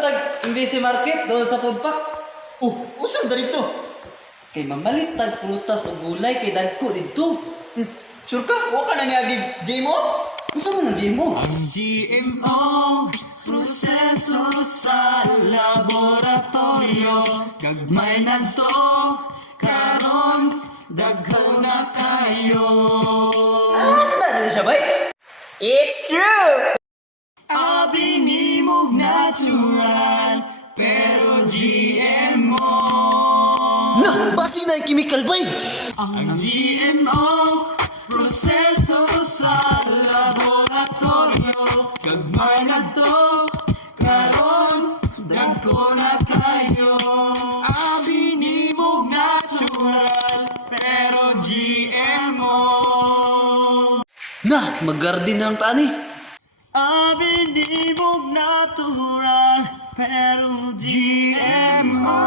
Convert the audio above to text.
tag MBC Market doon sa food pack. Oh, usap dito. Kay mamalit tag prutas o gulay kay dagko dito. Sure ka? Wa ka na niagig J mo? Unsa man ang gym mo? Ang GMO, proseso sa laboratorio. Gagmay na to, karon daghaw na kayo. Ano na siya bay? It's true! Abinimog natural, pero GMO. Na, basi na yung chemical bay! Ang GMO, proseso sa laboratorio. Gagmay na to, karon dagko na kayo. Abinimog natural, pero GMO. Na, mag-garden na ang tani. Abinimog natural, pero GMO.